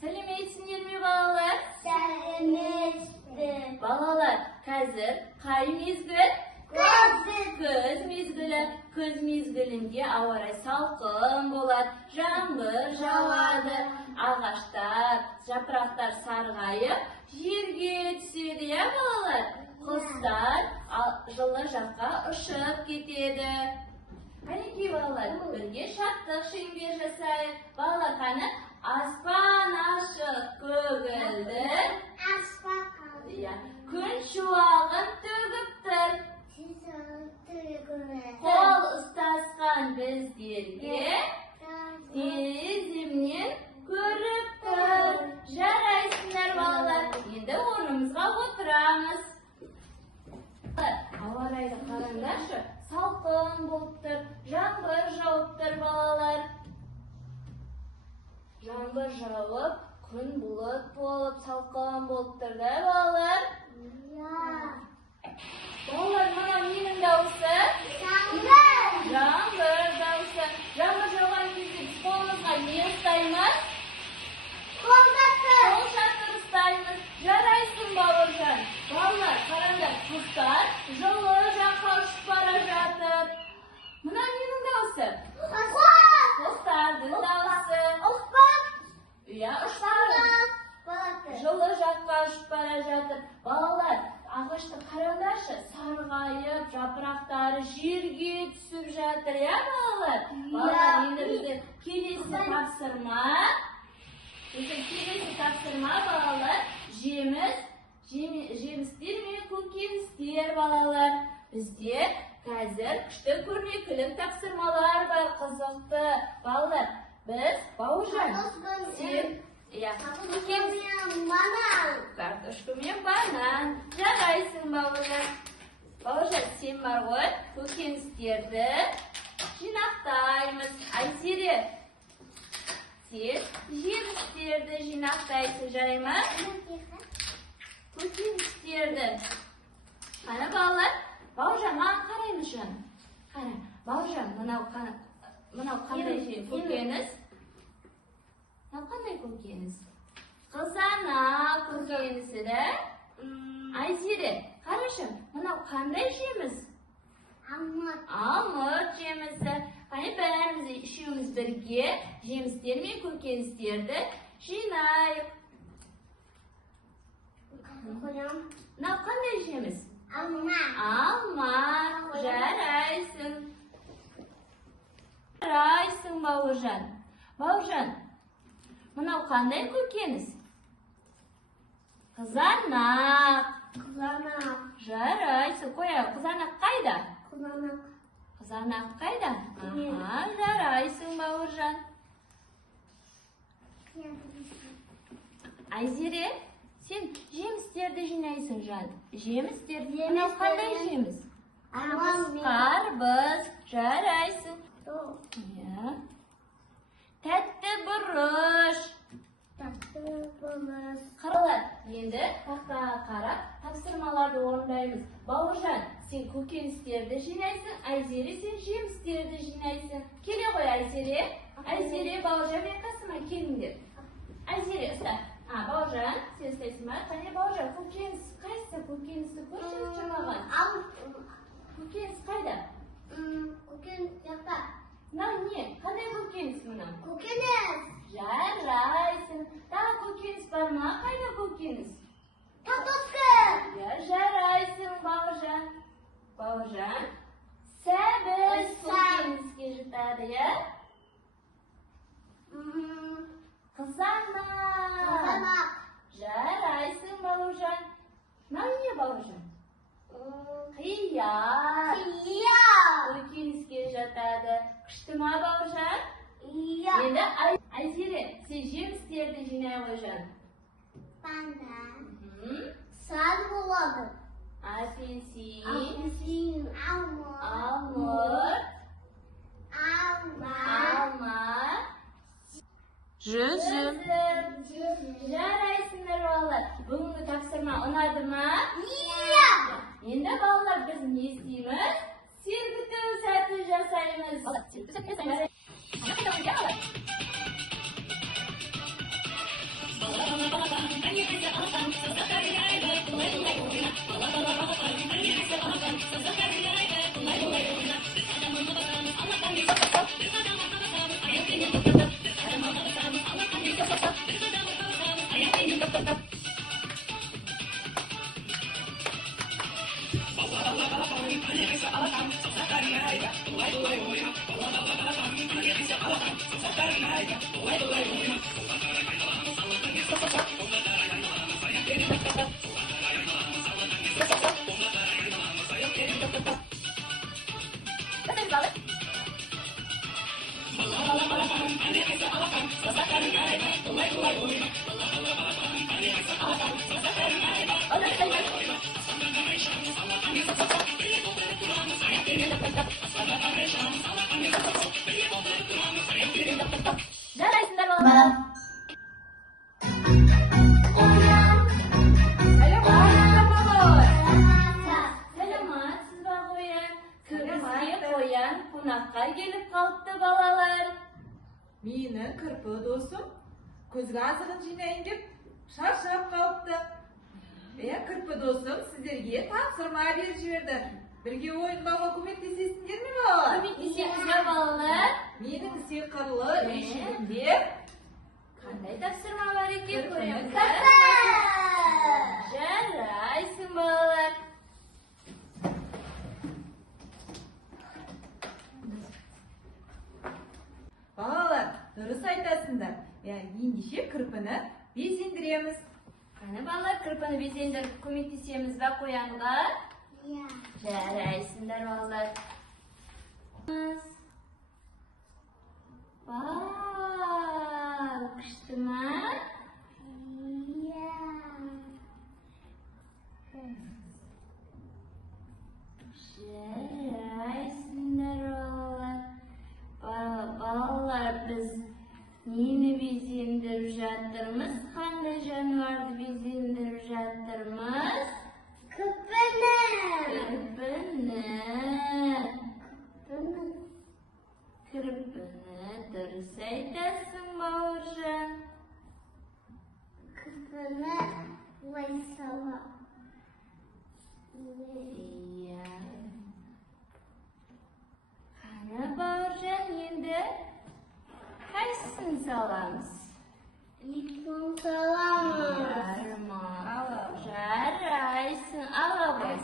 Сәлеметсіңдер ме балалар? Сәлеметсіз. Балалар, қазір қай мезгіл? Күз мезгілі. Күз мезгілінде ауа райы салқын болады, жаңбыр жауады, ағаштар, жапырақтар сарғайып, жерге түседі, я балалар? Құстар жылы жаққа ұшып кетеді. Қанекей балалар, бірге шаттық шеңбер жасайық. Балалар, қане? Аспан ашық көгілдір, күн шуағын төгіп тұр. Қол ұстасқан біздерге тереземнен көріп тұр. Жарайсыңдар балалар, енді орнымызға отырамыз. Ауа райды қараңдаршы, салқын болып тұр, жаңбыр жауып тұр балалар. Жаңбыр жауып, күн бұлт болып, салқын болып тұр да балалар? Балалар, мына менің дауысы? Жаңбыр дауысы. Жаңбыр жауған кезде біз қолымызға не ұстаймыз? Қол шатыр ұстаймыз. Жарайсың бауыржан. Балалар, қараңдар, құстар жылы жаққа ұшып бара жатыр. Мына менің дауысы? Құстардың дауысы. Иә, жылы жаққа ұшып бара жатыр. Балалар, ағашты қараңдаршы, сарғайып, жапырақтары жерге түсіп жатыр, иә балалар? Балалар, енді бізде келесі тапсырма балалар, жемістер мен көкөністер балалар. Бізде қазір күшті көрнекілік тапсырмалар бар, қызықты. Балалар, біз Бауыржан, сен картошка мен банан. Жарайсың Бауыржан. Бауыржан, сен бар ғой, көкөністерді жинақтаймыз. Айсере, сен жемістерді жинақтайсың, жарай ма? Көкөністерді. Қана балалар, Бауыржан, маған қараймыз жан. Қара, Бауыржан, мынау қандай көкөніс? Мынау қандай көкөніс? Қызанақ көкөнісі, да? Айзере, қарашы, мынау қандай жеміс? Алмұрт жемісі. Қане бәріміз үшеуміз бірге жемістер мен көкөністерді жинайық. Мынау қандай жеміс? Алма. Жарайсың. Жарайсың, Бауыржан. Бауыржан, мынау қандай көкөніс? Қызанақ. Жарайсың. Қоя, қызанақ қайда? Қызанақ қайда? Жарайсың, Бауыржан. Айзере, сен жемістерді жинайсың, жан. Жемістерді. Мынау қандай жеміс? Қарбыз. Жарайсың. Тәтті бұрыш. Қаралар, енді тақтаға қарап тапсырмаларды орындаймыз. Бауыржан, сен көкөністерді жинайсың, Айзере, сен жемістерді жинайсың. Келе ғой, Айзере. Айзере, Бауыржан мен қасыма келіңдер. Айзере, ұста. Бауыржан, сен ұстайсың ма? Қане, Бауыржан, көкөніс қайсы? Көкөністі көрсетші маған. Көкөніс қайда? Көкөніс жақта. Мынау не? Қандай көкөніс мынау? Көкөніс. Жарайсың. Тағы көкөніс бар ма? Қайда көкөніс? Картошка. Жарайсың, Бауыржан. Бауыржан, сәбіз көкөніске жатады, иә? Қызанақ. Жарайсың, Бауыржан. Мынау не, Бауыржан? Қияр. Көкөніске жатады. Күшті ма, Бауыржан? Енді Айзере, сен жемістерді жинай ғой, жан. Сәл болады. Апельсин. Алмұрт. Алма. Жүзім. Жарайсыңдар балалар. Бүгінгі тапсырма ұнады ма? Иә. Енді балалар біз не істейміз? Sergütü satu jasaymiz. Jaraysiңдар балалар. Саламатсыз ба қоян? Бізге қоян қонаққа келіп қалыпты балалар. Менің кірпі досым көзге азығын жинайын деп шаршап қалыпты. Кірпі досым сіздерге тапсырма беріп жіберді. Бірге ойындауға көмектесесіңдер ме балалар? Көмектесеміз бе балалар? Менің сиқырлы үйшігімде Қандай тапсырма бар екен көреміз? Кірпі. Жарайсың балалар. балалар дұрыс айтасыңдар. Ендеше кірпіні безендіреміз. Қане балалар, кірпіні безендіріп көмектесеміз бе қоянға? Иә. Жарайсыңдар балалар. Вау, күшті ма? Иә. Жарайсыңдар балалар. Балалар, біз нені безендіріп жатырмыз? Қандай жануарды безендіріп жатырмыз? Кірпіні. Кірпіні дұрыс айтасың бауыржан. Кірпіні былай салам. Иә. Қане бауыржан, енді қайсысын саламыз? Екеуін саламыз. Жарайсың. Ала ғой.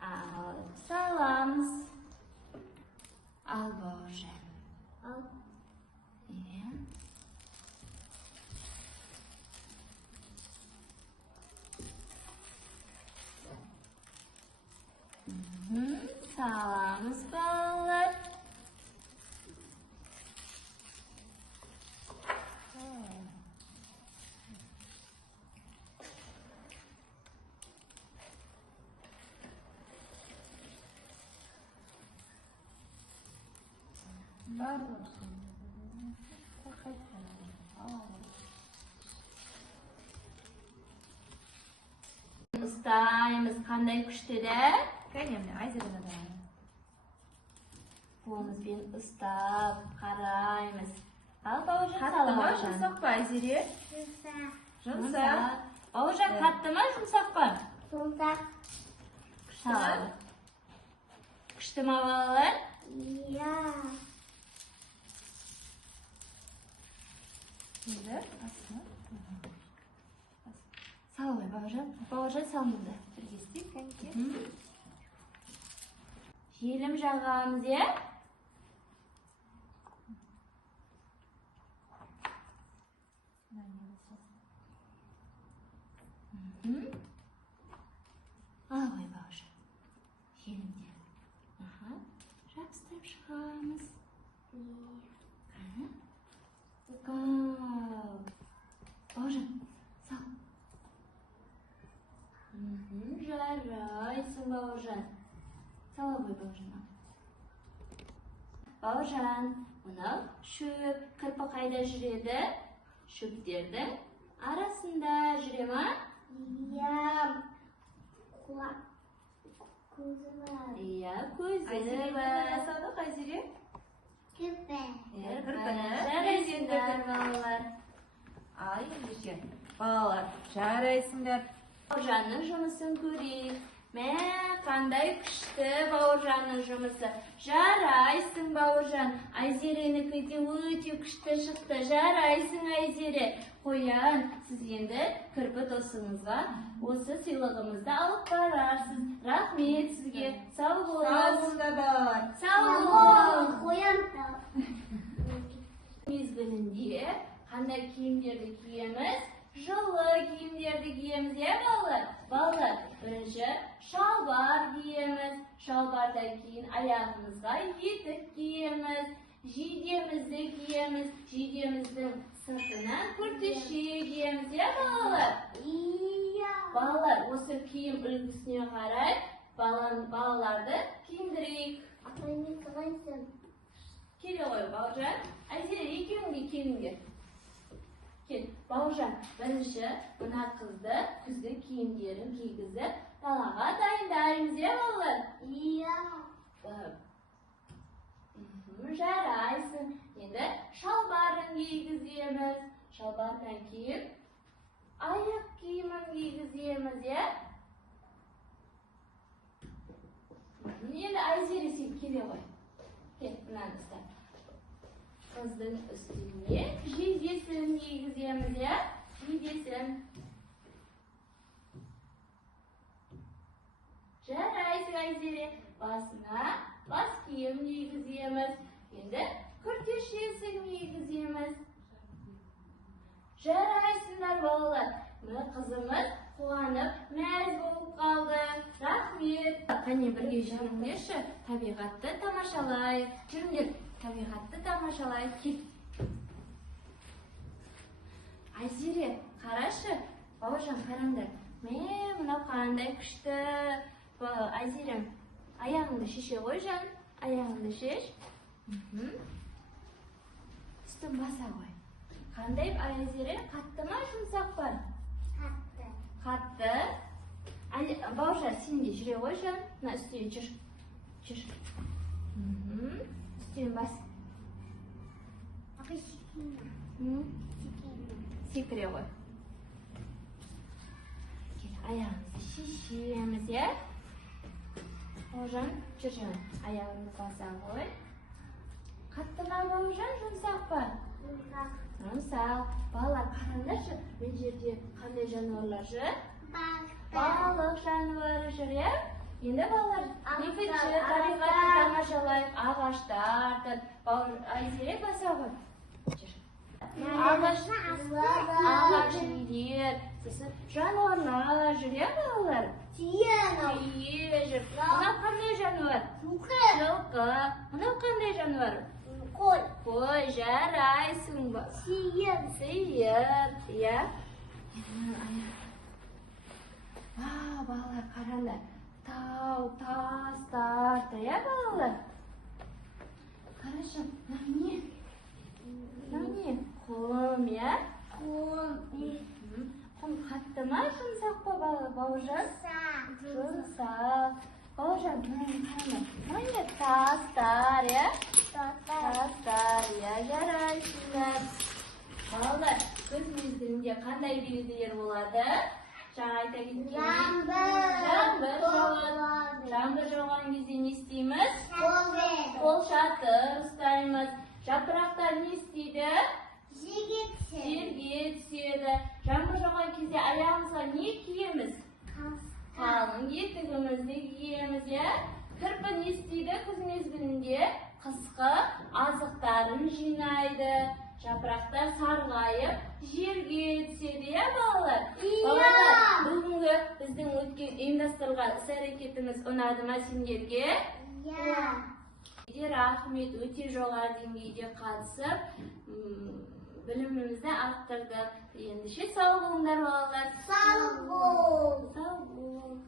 Ал, саламыз. Ал бауыржан. Ал. Иә. Salamız ballar. Ustayımız qanday kuchda? Qo'limizben ustab qaraymiz. Al baujan Qattiqmi, жұмсақпа Айзере? Жұмсақ. Baujan qattiqmi, жұмсақmi? Жұмсақ. Kuchli. Kuchlimi bolalar? Иә. Енді астына. Sal ғой бауыржан. Бауыржан сал мұнда. Бірге істейік, кәнеке. Желім жағамыз, е? Al ғой бауыржан. Желімде. Жабыстырып шығамыз. Бауыржан, сал. Жарайсың бауыржан. Сала ғой бауыржан. Бауыржан, мынау шөп, кірпі қайда жүреді? Шөптердің арасында жүре ма? Иә. Көзі бар. Iya, көзі Айзере бар. не жасадық, Айзере? Кірпі. Жарайсыңдар, балалар. Ай, ендеше. Балалар, жарайсыңдар. Бауыржанның жұмысын көрейік. Мә, қандай күшті Бауыржанның жұмысы. Жарайсың, Бауыржан. Айзеренікі де өте күшті шықты. Жарайсың, Айзере. Қоян, сіз енді кірпі досыңызға осы сыйлығымызды алып барарсыз. Рахмет сізге. Сау Сау болыңыз. болыңдар, балалар. Сау болыңыз. Қоям да. Мезгілінде қандай киімдерді киеміз? Жылы киімдерді киеміз, е балалар? Балалар, бірінші шалбар киеміз. Шалбардан кейін аяғымызға етік киеміз. Жейдемізді киеміз. Жейдеміздің сыртынан күртеше киеміз, е балалар? Иә. Балалар, осы киім үлгісіне қарай балаларды киіндірейік. Атай не қалайсың? Келе ғой, Бауыржан. Айзере, екеуің де келіңдер. Кел, Бауыржан, бірінші мына қызды күзгі киімдерін кигізіп, далаға дайындаймыз, е балалар? Иә. Жарайсың. Енді шалбарын кигіземіз. Шалбардан кейін аяқ киімін кигіземіз, е? Енді Айзере, сен келе ғой. Кел, мынаны ұста. Қыздың үстіне жейдесін кигіземіз, е? Жейдесін. Жарайсың, Айзере. Басына бас киім кигіземіз. Енді күртешесін кигіземіз. Жарайсыңдар, балалар. Мына қызымыз қуанып, мәз болып қалды. Рахмет. Қане бірге жүріңдерші, табиғатты тамашалайық. Жүріңдер, табиғатты тамашалайық. Кел. Айзере, қарашы. Бауыржан, қараңдар. Мынау қандай күшті. Айзерем, аяғыңды шеше ғой, жан. Аяғыңды шеш. Үстін баса ғой. Қандай, Айзере, қатты ма, жұмсақ бар? Қатты. Қатты. Бауыржан, сен де жүре ғой, жан. Мына үстен жүр. Жүр. Үстен бас. Апай секейме? Секіре ғой. Кел, аяғымызды шешеміз, е? Бауыржан, жүр жан. Аяғымды баса ғой. Қатты ма, Бауыржан, жұмсақ бар? Жұмсақ. Балалар, қараңдаршы, мен жерде қандай жануарлар жүр? Балық жануары жүр, е? Енді балалар, екінші табиғатты тамашалайық. Ағаштар. Айзере баса ғой. Жүр. Ағаш үйлер, сосын жануарлар жүр, е балалар? Түйе жүр. Мынау қандай жануар? Жылқы. Мынау қандай жануар? Қой, жарайсың ба? Сиыр, иә? Балалар, қараңдар. Тау, тастар, иә балалар? Қарашы, не? Не? Құм, иә? Құм қатты ма, жұмсақ па, Бауыржан? Жұмсақ. Бауыржан, қараңдар. Мынау тастар, иә? Тастар, иә, жарайсыңдар. Балалар, күз мезгілінде қандай белгілер болады? Жаңа айта кеткен. Жаңбыр жауады. Жаңбыр жауған кезде не істейміз? Қол шатыр ұстаймыз. Жапырақтар не істейді? Жерге түседі. Жаңбыр жауған кезде аяғымызға не киеміз? Қалың етігімізді киеміз, е? Кірпі не істейді күз мезгілінде? Қысқы азықтарын жинайды. Жапырақтар сарғайып, жерге түседі, е балалар? Балалар, бүгінгі біздің өткен ұйымдастырылған іс-әрекетіміз ұнады ма сендерге? Иә. Рахмет, өте жоғары деңгейде қатысып, білімімізді арттырдық. Ендеше сау болыңдар, балалар. Сау бол. Сау бол.